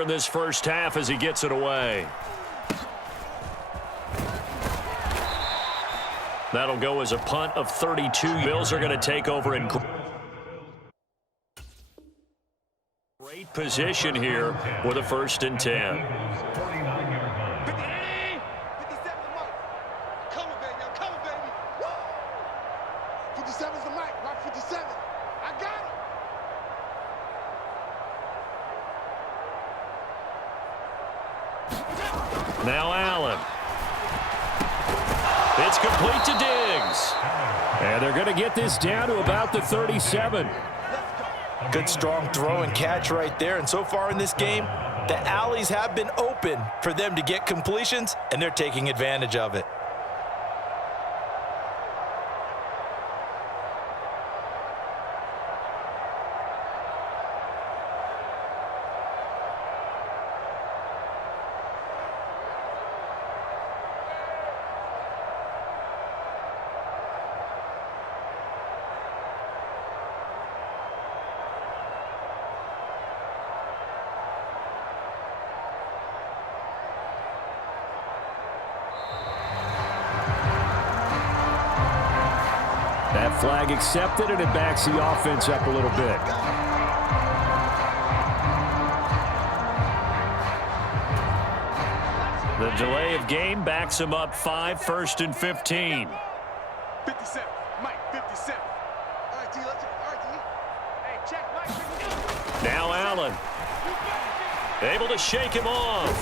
in this first half as he gets it away. That'll go as a punt of 32. Bills are going to take over in great position here with a 1st and 10. Now Allen. It's complete to Diggs. And they're going to get this down to about the 37. Good strong throw and catch right there. And so far in this game, the alleys have been open for them to get completions, and they're taking advantage of it. That flag accepted, and it backs the offense up a little bit. The delay of game backs him up 5, 1st and 15. 57, Mike, 57. All right, D, let's go. All right, D. Hey, check, Mike. Now Allen. Able to shake him off.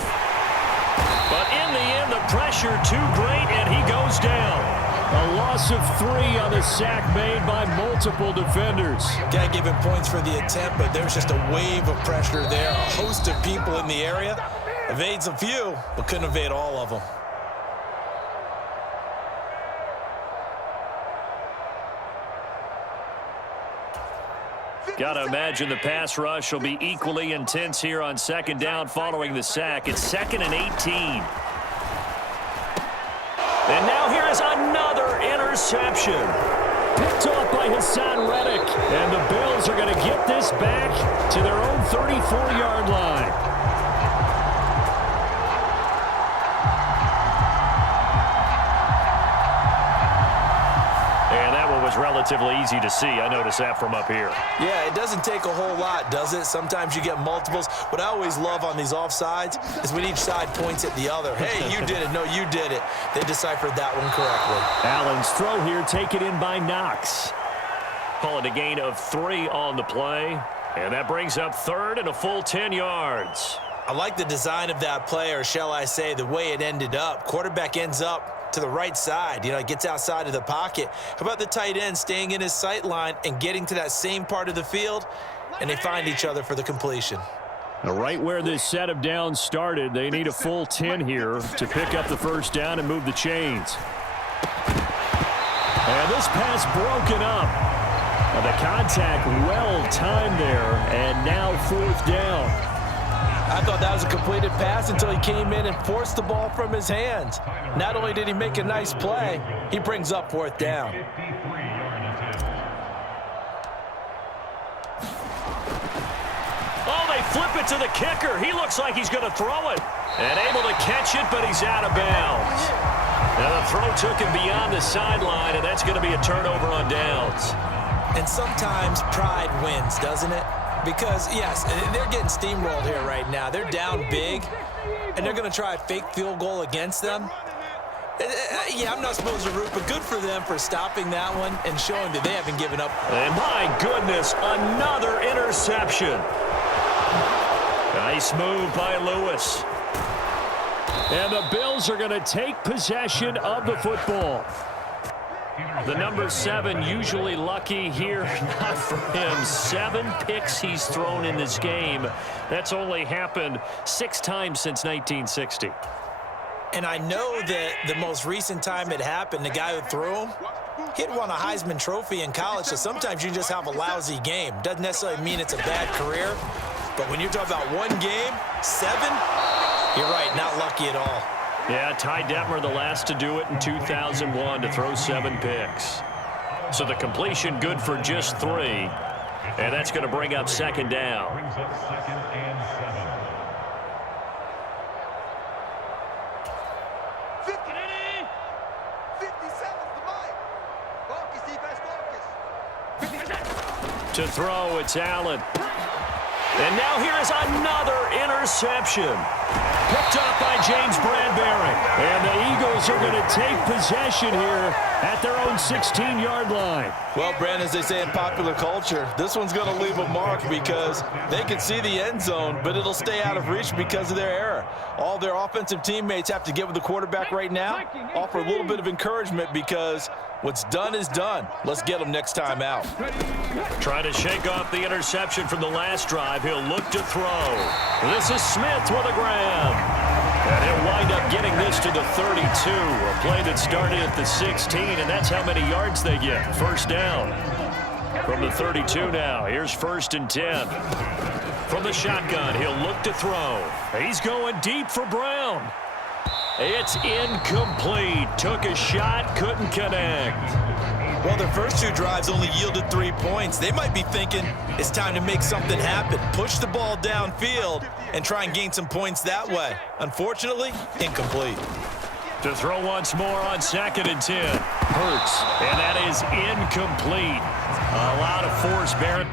But in the end, the pressure too great, and he goes down. A loss of 3 on the sack made by multiple defenders. Can't give him points for the attempt, but there's just a wave of pressure there. A host of people in the area. Evades a few, but couldn't evade all of them. Got to imagine the pass rush will be equally intense here on 2nd down following the sack. It's 2nd and 18. And now here is another interception. Picked off by Hassan Reddick. And the Bills are going to get this back to their own 34-yard line. And that one was relatively easy to see. I noticed that from up here. Yeah, it doesn't take a whole lot, does it? Sometimes you get multiples. What I always love on these offsides is when each side points at the other. Hey, you did it. No, you did it. They deciphered that one correctly. Allen's throw here taken in by Knox. Call it a gain of 3 on the play. And that brings up 3rd and a full 10 yards. I like the design of that play, or shall I say the way it ended up. Quarterback ends up to the right side. You know, he gets outside of the pocket. How about the tight end staying in his sight line and getting to that same part of the field, and they find each other for the completion. Now, right where this set of downs started, they need a full 10 here to pick up the 1st down and move the chains. And this pass broken up. Now, the contact well-timed there, and now 4th down. I thought that was a completed pass until he came in and forced the ball from his hands. Not only did he make a nice play, he brings up 4th down. Oh, they flip it to the kicker. He looks like he's going to throw it. And able to catch it, but he's out of bounds. Now the throw took him beyond the sideline, and that's going to be a turnover on downs. And sometimes pride wins, doesn't it? Because, yes, they're getting steamrolled here right now. They're down big, and they're going to try a fake field goal against them. Yeah, I'm not supposed to root, but good for them for stopping that one and showing that they haven't given up. And my goodness, another interception. Nice move by Lewis. And the Bills are going to take possession of the football. The number 7 usually lucky here, not for him. 7 picks he's thrown in this game. That's only happened 6 times since 1960. And I know that the most recent time it happened, the guy who threw him, he'd won a Heisman Trophy in college, so sometimes you just have a lousy game. Doesn't necessarily mean it's a bad career, but when you're talking about one game, 7, you're right, not lucky at all. Yeah, Ty Detmer, the last to do it in 2001, to throw 7 picks. So the completion good for just 3. And that's going to bring up 2nd down. To throw, it's Allen. And now here is another interception. Picked up by James Bradbury. And the Eagles are going to take possession here at their own 16-yard line. Well, Brandon, as they say in popular culture, this one's going to leave a mark because they can see the end zone, but it'll stay out of reach because of their error. All their offensive teammates have to get with the quarterback right now, offer a little bit of encouragement because what's done is done. Let's get them next time out. Trying to shake off the interception from the last drive. He'll look to throw. This is Smith with a grab. And he'll wind up getting this to the 32. A play that started at the 16, and that's how many yards they get. First down from the 32 now. Here's 1st and 10. From the shotgun, he'll look to throw. He's going deep for Brown. It's incomplete. Took a shot, couldn't connect. Well, their first 2 drives only yielded 3 points. They might be thinking it's time to make something happen. Push the ball downfield and try and gain some points that way. Unfortunately, incomplete. To throw once more on 2nd and 10. Hurts, and that is incomplete. A lot of force bearing.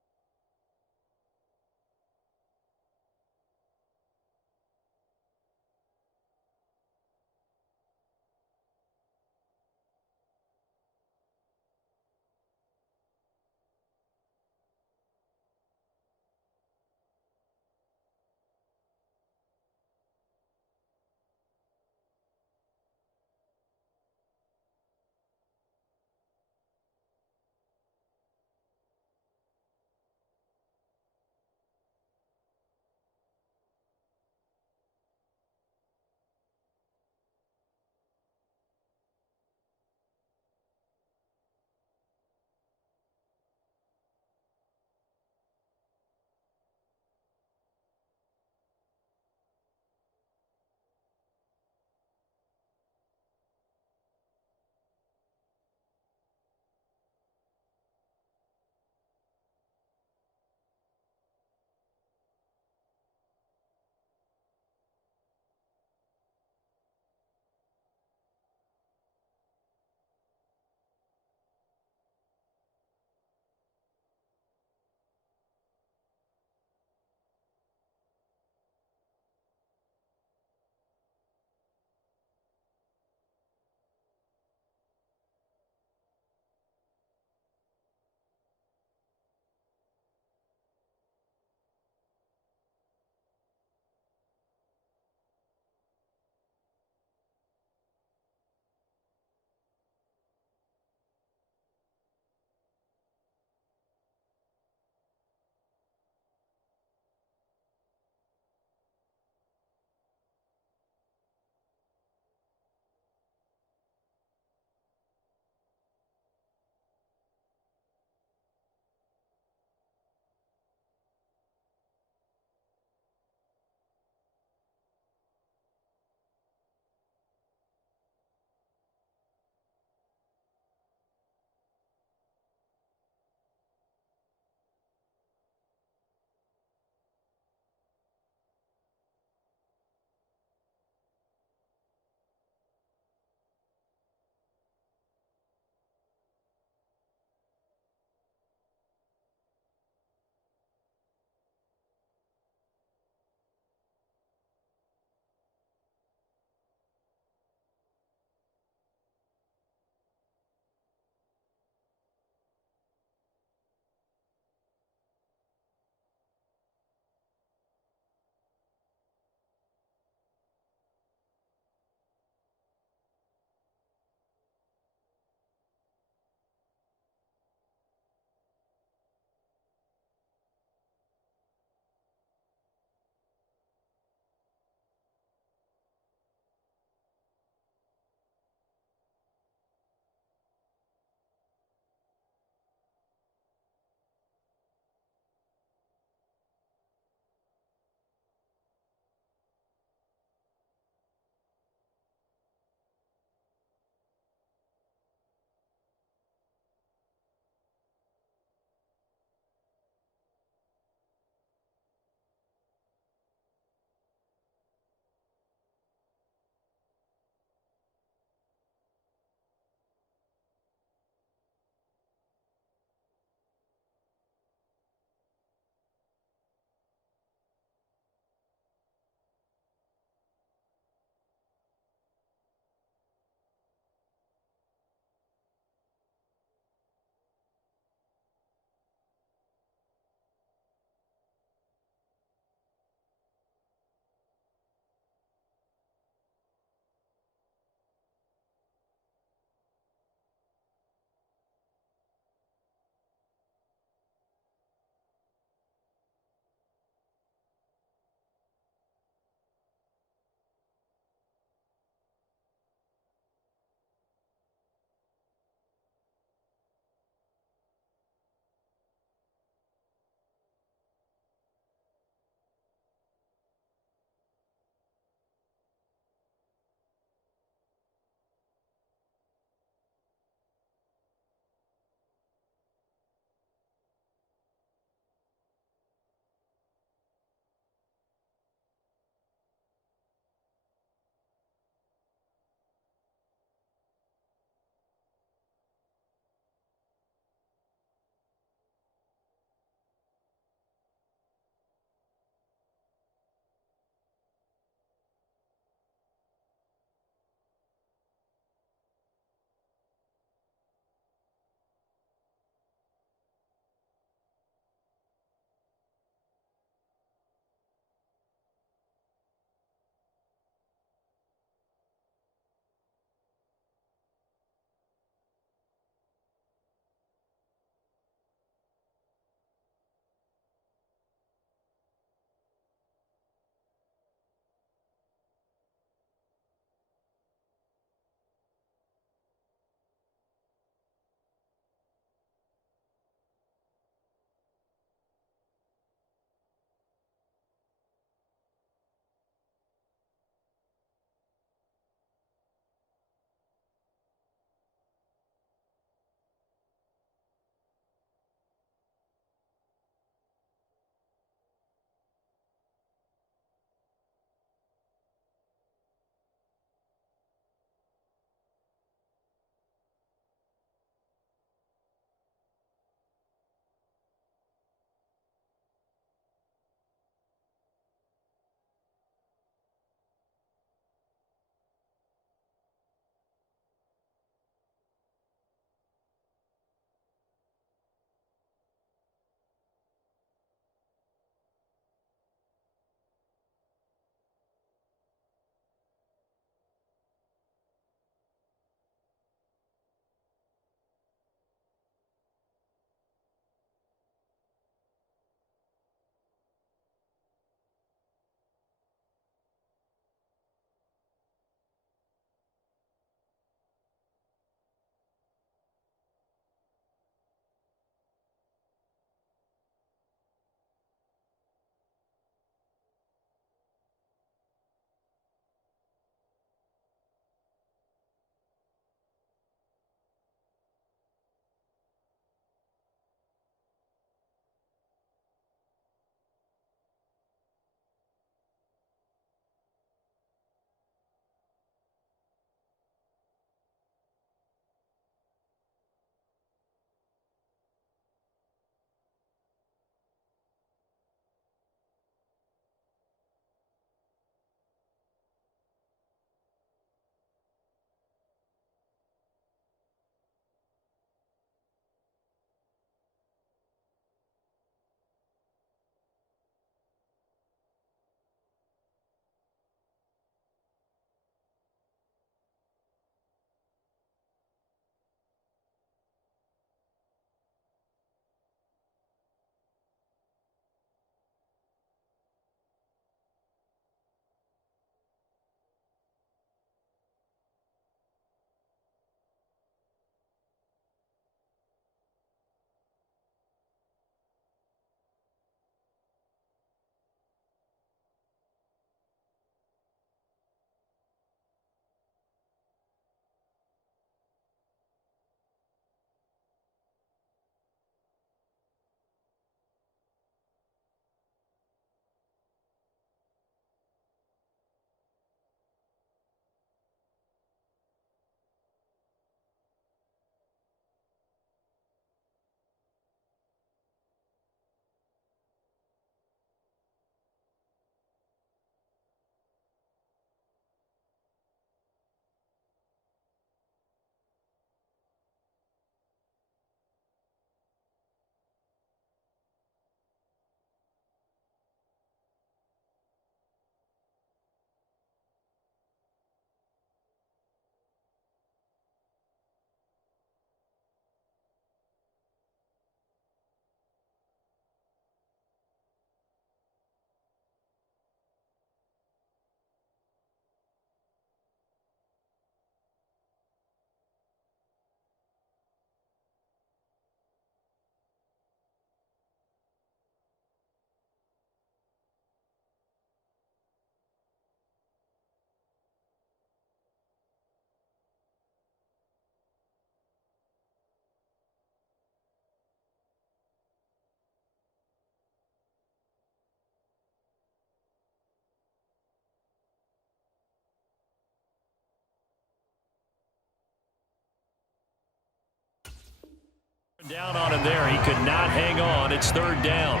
Down on him there. He could not hang on. It's third down.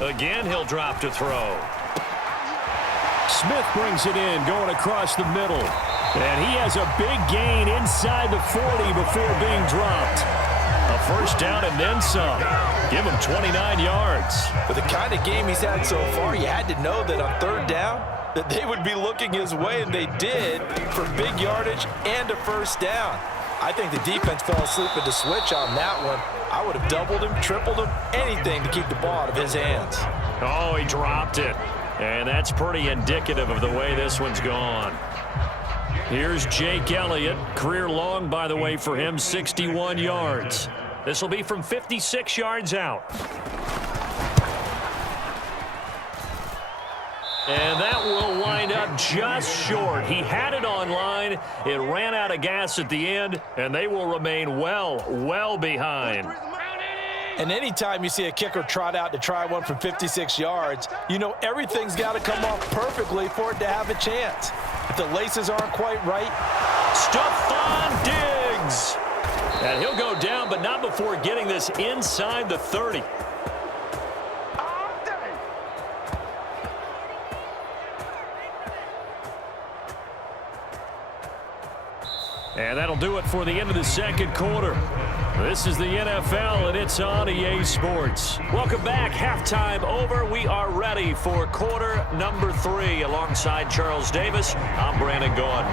Again, he'll drop to throw. Smith brings it in, going across the middle. And he has a big gain inside the 40 before being dropped. A first down and then some. Give him 29 yards. For the kind of game he's had so far, you had to know that on third down, that they would be looking his way, and they did, for big yardage and a first down. I think the defense fell asleep at the switch on that one. I would have doubled him, tripled him, anything to keep the ball out of his hands. Oh, he dropped it. And that's pretty indicative of the way this one's gone. Here's Jake Elliott. Career long, by the way, for him, 61 yards. This will be from 56 yards out. And that will wind up just short. He had it on line. It ran out of gas at the end, and they will remain well behind. And anytime you see a kicker trot out to try one from 56 yards, you know everything's got to come off perfectly for it to have a chance. If the laces aren't quite right. Stephon Diggs. And he'll go down, but not before getting this inside the 30. And that'll do it for the end of the second quarter. This is the NFL, and it's on EA Sports. Welcome back. Halftime over. We are ready for quarter number 3. Alongside Charles Davis, I'm Brandon Gordon.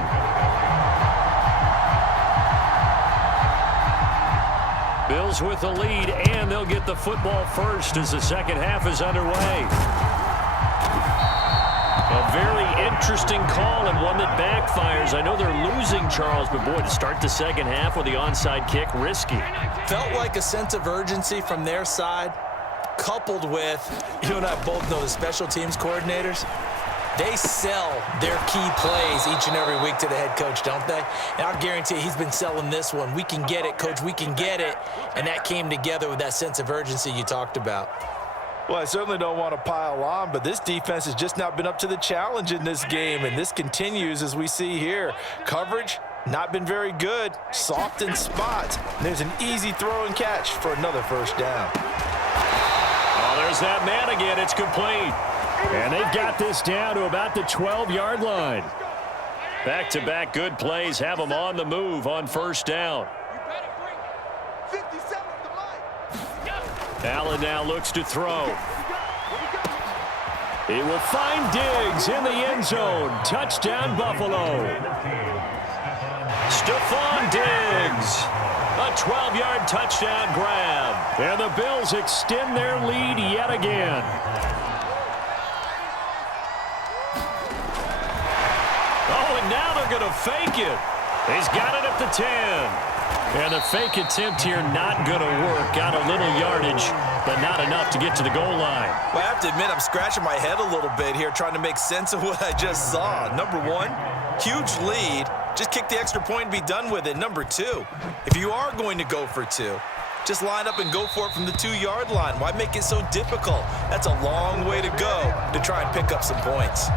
Bills with the lead, and they'll get the football first as the second half is underway. A very interesting call and one that backfires. I know they're losing, Charles, but boy, to start the second half with the onside kick, risky. Felt like a sense of urgency from their side, coupled with, you and I both know the special teams coordinators, they sell their key plays each and every week to the head coach, don't they? And I'll guarantee you he's been selling this one. We can get it, coach, we can get it. And that came together with that sense of urgency you talked about. Well, I certainly don't want to pile on, but this defense has just not been up to the challenge in this game, and this continues as we see here. Coverage, not been very good. Soft in spots. There's an easy throw and catch for another first down. Oh, there's that man again. It's complete. And they've got this down to about the 12-yard line. Back-to-back good plays have them on the move on first down. Allen now looks to throw. He will find Diggs in the end zone. Touchdown, Buffalo. Stephon Diggs. A 12-yard touchdown grab. And the Bills extend their lead yet again. Oh, and now they're going to fake it. He's got it at the 10. And the fake attempt here not going to work. Got a little yardage, but not enough to get to the goal line. Well, I have to admit, I'm scratching my head a little bit here trying to make sense of what I just saw. Number one, huge lead. Just kick the extra point and be done with it. Number two, if you are going to go for two, just line up and go for it from the 2-yard line. Why make it so difficult? That's a long way to go to try and pick up some points.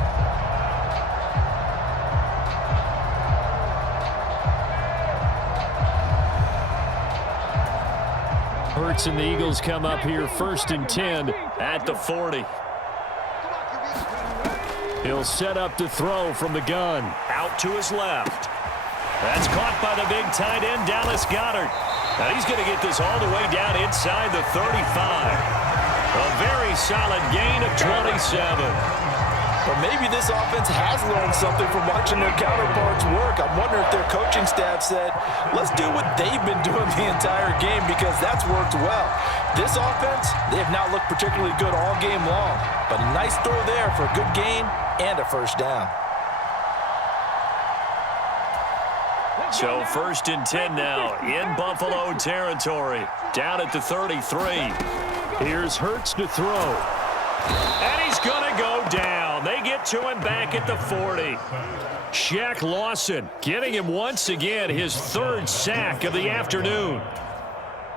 Hurts and the Eagles come up here 1st and 10 at the 40. He'll set up to throw from the gun. Out to his left. That's caught by the big tight end, Dallas Goedert. Now he's going to get this all the way down inside the 35. A very solid gain of 27. But maybe this offense has learned something from watching their counterparts work. I'm wondering if their coaching staff said, let's do what they've been doing the entire game, because that's worked well. This offense, they have not looked particularly good all game long. But a nice throw there for a good gain and a first down. So 1st and 10 now in Buffalo territory. Down at the 33. Here's Hurts to throw. And he's going to go down. They get to him back at the 40. Shaq Lawson getting him once again his 3rd sack of the afternoon.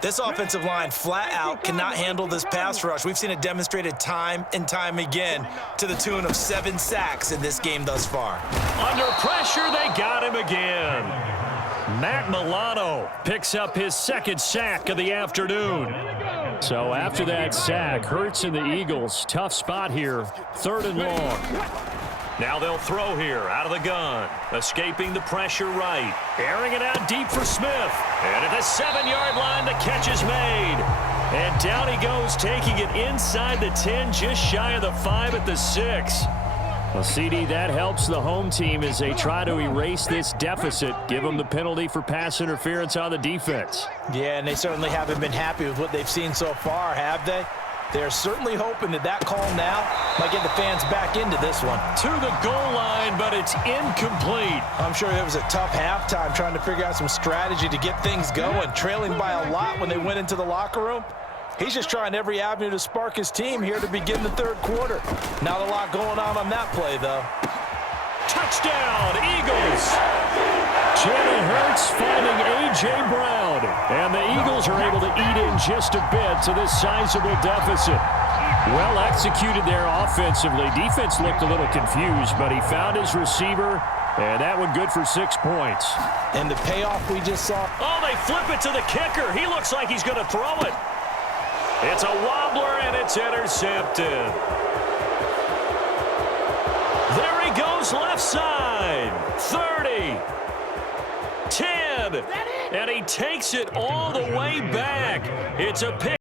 This offensive line flat out cannot handle this pass rush. We've seen it demonstrated time and time again to the tune of 7 sacks in this game thus far. Under pressure, they got him again. Matt Milano picks up his 2nd sack of the afternoon. So after that sack, Hurts and the Eagles, tough spot here, 3rd and long. Now they'll throw here out of the gun. Escaping the pressure right. Airing it out deep for Smith. And at the 7-yard line, the catch is made. And down he goes, taking it inside the 10, just shy of the 5 at the 6. Well, CD, that helps the home team as they try to erase this deficit. Give them the penalty for pass interference on the defense. Yeah, and they certainly haven't been happy with what they've seen so far, have they? They're certainly hoping that that call now might get the fans back into this one. To the goal line, but it's incomplete. I'm sure it was a tough halftime trying to figure out some strategy to get things going, trailing by a lot when they went into the locker room. He's just trying every avenue to spark his team here to begin the 3rd quarter. Not a lot going on that play, though. Touchdown, Eagles! Jalen Hurts finding A.J. Brown. And the Eagles are able to eat in just a bit to this sizable deficit. Well executed there offensively. Defense looked a little confused, but he found his receiver, and that one good for 6 points. And the payoff we just saw. Oh, they flip it to the kicker. He looks like he's going to throw it. It's a wobbler, and it's intercepted. There he goes, left side. 30. 10. And he takes it all the way back. It's a pick.